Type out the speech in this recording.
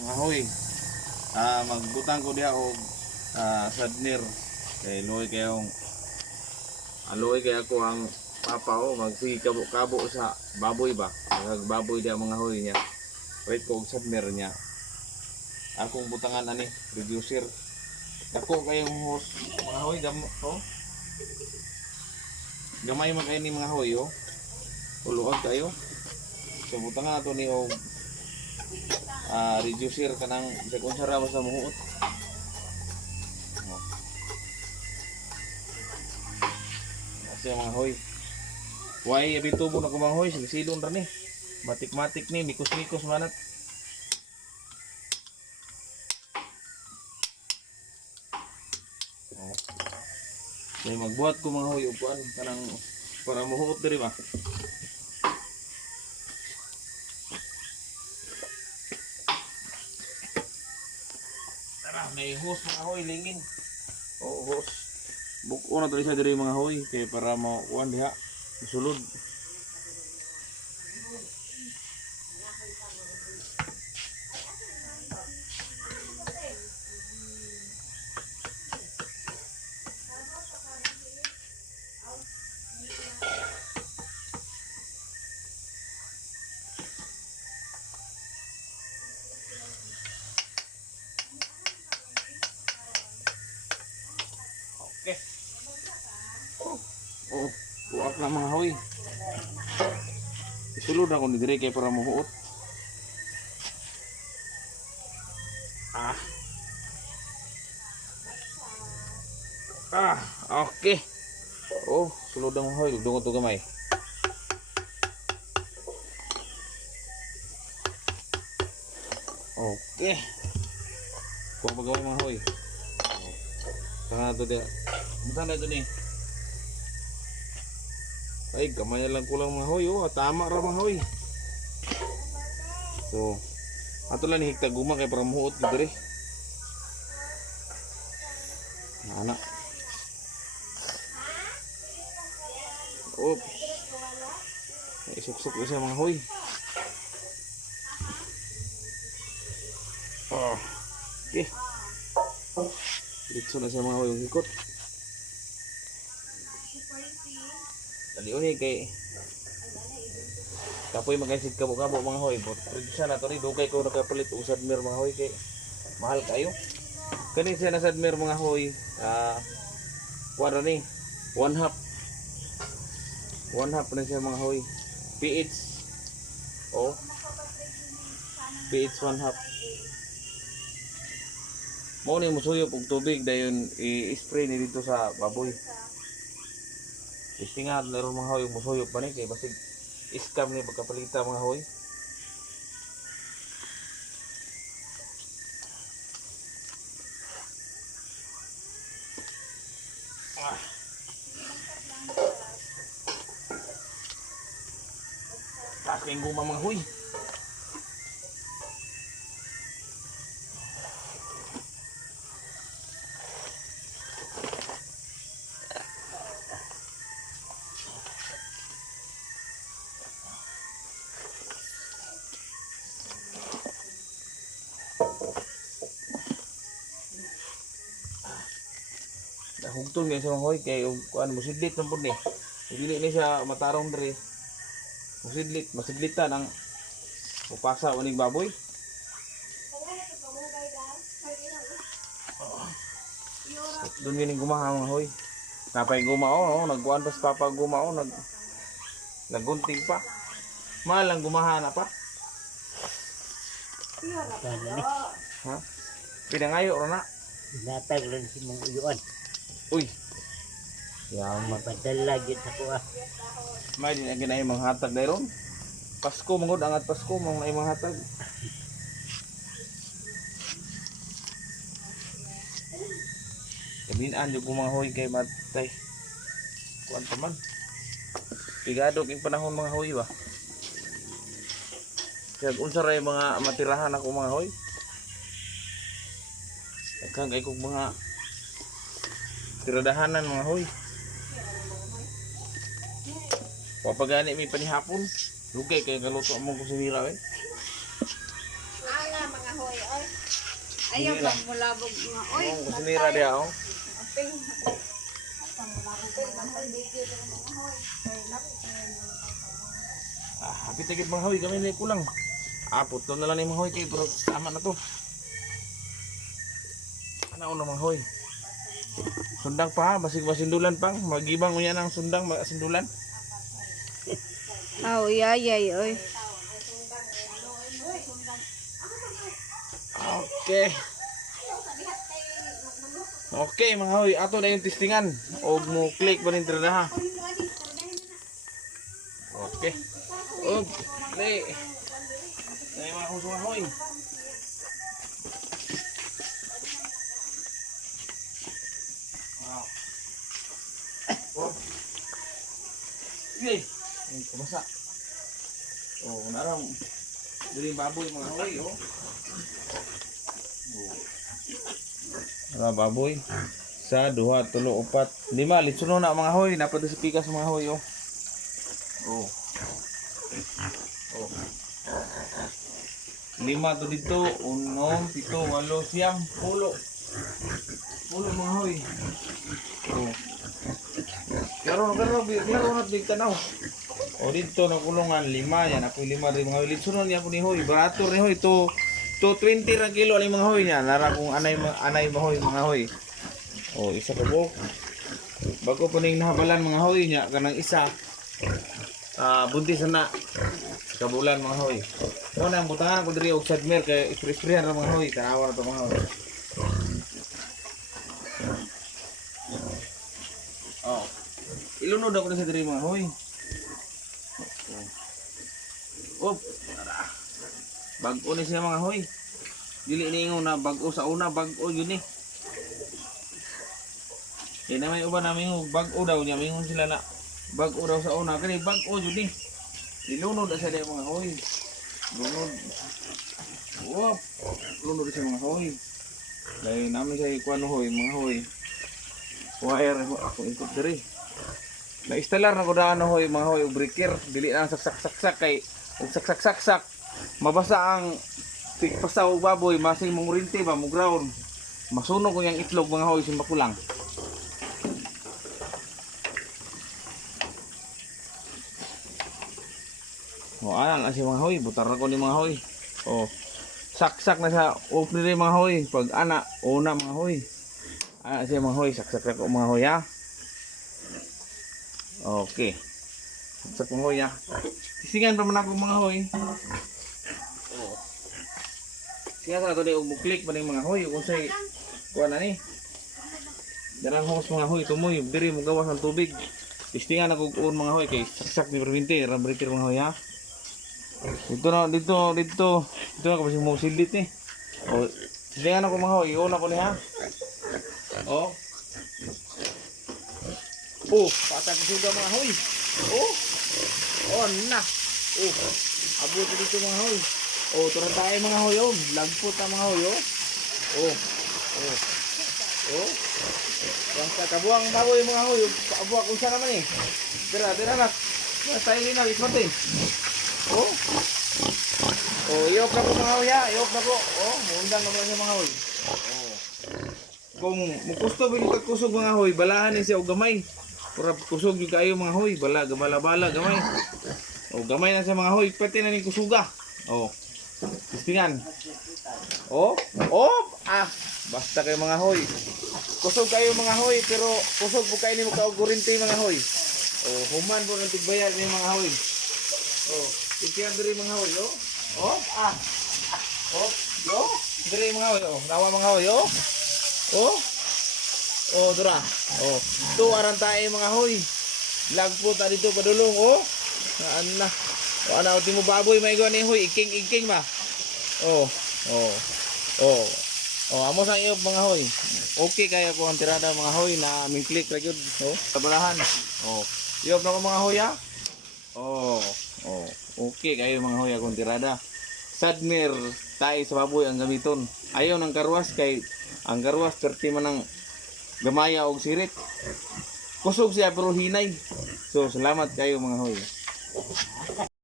mga hoy. Magbutang ko diha og sadner kay luoy kay ako ang papa o magsige kabo sa baboy ba. Kag baboy diha mga hoy niya. Wait ko og sadner niya. Akong butangan ani reducer. Ako kayong host mga hoy gamay man kayo ni mga hoy uluod kayo. So butangan ato ni og reducer kanang kung sara sa muhuot. Kasi mga hoy. Why abitubo na ko mga hoy, silon ra ni. Matik-matik ni, mikos-mikos manat. Kaya magbuhat ko mga hoy upuan kanang para muhuot diri ba. May hose mga hoy lingin. Hose. Buko na tuloy siya diri mga hoy kay para mo kuan diha sulod. Okay. Buak na mga hoy. Isulod ako ni dire kay para muhuot. Okay. Sulod ang hoy, dungo to gamay. Okay. Kuha magawa mga hoy. Saka to dia. Bukan na ito ni. Ay, gamay lang ko lang mga hoy. Tama ra mga hoy. So, ato lang ni higta guma kay para muhuot dito rin. Anak. Oops. Isuk-suk ko siya mga hoy. Okay. Dito na siya mga hoy yung hikot. Dali kay kapoy magkaisid kabo-kabo mga hoy. Pero siya na to rin. Dugay ko nakapalit o sadmer mga hoy kay mahal kayo. Kani siya na sadmer mga hoy. Kuwara ni 1/2. 1/2 na siya mga hoy. PH. PH 1/2. Mo ni musuyop og tubig dayon i-spray ni dito sa baboy. Istinga laro mga hoy musuyop pa ni kay basig iskam ni pagkapalita mga hoy. Taking guma mga hoy. Hugtong niya sa mga hoy kay kuan musidlit man pud ni. Dili ni siya matarong diri. Masiglitan ang upasa uning baboy. Doon yun yung gumaha mga hoy. Napay gumao, nagkuhan pa sa papa gumao, nagunting pa. Mahal ang gumaha na pa. Ha? Pinangayo ro na. Natag lang si mong uyuan. Uy. Yang mapadala gyud sa kuha. May din ang ginay mga hatag dayron. Pasko mangod angat Pasko mga imong hatag. Kabinan yung mga hoy kay matay. Kuan pa man. Pigado king panahon mga hoy ba. Kaya unsa ray mga matirahan ako mga hoy. Kag ay kog mga tiradahanan mga hoy. Papagani may panihapon. Lugay kay kaluto mo ko sinira eh. Mga hoy ay. Ayaw Sinira. pag mulabog nga oy. Oh, kusinira dia oh. Aping. Hapit tigit mga hoy, kami na kulang. Putol na lang yung mga hoy kay pero tama na to. Ano na mga hoy? Sundang pa, basig masindulan pang, magibang unya ng sundang masindulan. Aw, yayay oy. Okay. Okay mga hoy, ato na yung testingan. Og mo click ba rin tira ha. Okay. Og play. Nay mga kuso mga hoy. Wow. Oh. Okay. Ay, kumasa. Oh, narang dili baboy mga hoy, oh. Mga baboy. Sa, duha, tulo, upat, lima. Litsuno na mga hoy. Napad sa pikas mga hoy. Oh. Oh. Oh. Lima to dito. Unom, pito, walo, siyam. Pulo. Pulo mga hoy. Oh. Klaro na big tanaw. O dito na kulungan. Lima. Yan ako lima rin mga hoy. Litsuno niya po ni hoy. Barato ni hoy. To 20 ra kilo ali mga hoy niya. Nara kung anay mahoy mga hoy. Oh, isa pa po. Bago po ning nahabalan mga hoy niya kanang isa. Buntis na sa kabulan mga hoy. Mo nang butangan ko diri og sadmer kay ispresprehan ra mga hoy. Tanawa na to mga hoy. Oh. Ilunod ako na sa diri mga hoy. Oh. Bag-o ni siya mga hoy. Dili ningon na bag-o sa una, bag-o yun eh. Kaya naman uban namin bag-o daw niya, mingon sila na bag-o daw sa una. Kaya bag-o yun eh. Dilunod na siya mga hoy. Lunod. Wop. Lunod siya mga hoy. Dahil namin siya ikuan hoy, mga hoy. Wire ako ikot diri. Na-installer na ko daan hoy mga hoy, breaker. Dili na saksak-saksak kay saksak-saksak. Mabasa ang tigpasaw baboy, masing mong ba, mo ground. Masunog ko yung itlog mga hoy, simba ko lang. O, anan na si mga hoy, butar na ko ni mga hoy. O, saksak na sa off nila mga hoy. Pag ana, una mga hoy. Ana siya mga hoy, saksak na ko mga hoy ha. Okay. Saksak mga hoy ha. Sisingan pa man ako mga hoy. Siya sa ito di umuklik pa ng mga hoy kung sa'y kuha na ni darang hos mga hoy tumoy diri mo gawas ng tubig tistingan ako uon mga hoy kay saksak ni Pervinte rambriker mga hoy ha dito na kasi mo silit ni o tistingan ako mga hoy iyon ako ni ha o patag suga mga hoy na abot dito mga hoy. Turun tayo mga hoy, lagpot ang mga hoy, Basta kabuang baboy mga hoy, abuak kung saan naman eh. Tira na. Mas tayo linaw, ismatin. Iyok na ko mga hoy ha, iyok na ko. Muundang naman siya mga hoy. Kung mukusto bilog kusog mga hoy, balahan niya siya o gamay. Pura kusog yung kayo mga hoy, bala, gamay. Gamay na siya mga hoy, pati na ni kusuga. Tistingan. Basta kayo mga hoy. Kusog kayo mga hoy, pero kusog po kayo ni mo kaugurinti mga hoy. Human po ng tigbayad ni mga hoy. Tistingan diri mga hoy, diri mga hoy, nawa mga hoy, dura. Tu aran tayo mga hoy. Lagpo ta dito padulong, Saan na? Ano ultimo baboy may gani hoy, iking ba? Amo sa iyo mga hoy. Okay kaya po ang tirada mga hoy na aming click ra gyud, tabalahan. Iyo na ko mga hoy ha. Okay kayo mga hoy akong tirada. Sadmer tay sa baboy ang gamiton. Ayaw ng karwas kay ang karwas perti man ang gamaya og sirit. Kusog siya pero hinay. So salamat kayo mga hoy.